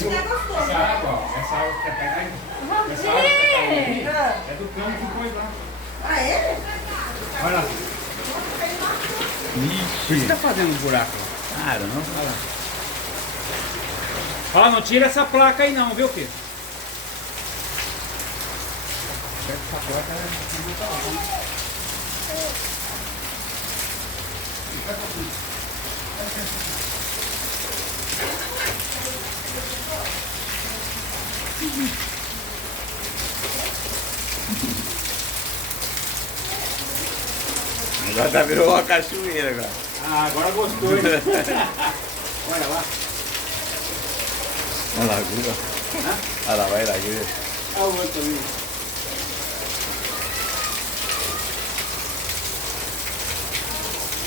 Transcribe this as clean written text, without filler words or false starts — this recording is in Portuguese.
Essa água, ó. Essa água que quer pegar aí. Essa água que quer pegar aí. É do cano que foi lá. Ah, é? Olha lá. Por isso tá fazendo um buraco. Caramba. Olha lá. Olha lá, não tira essa placa aí não, viu, filho? Essa placa é muito alta. Agora já virou uma cachoeira agora. Ah, agora gostou, hein? Olha lá. Olha lá, agulha. Olha lá, vai lá, agulha. Olha o outro ali.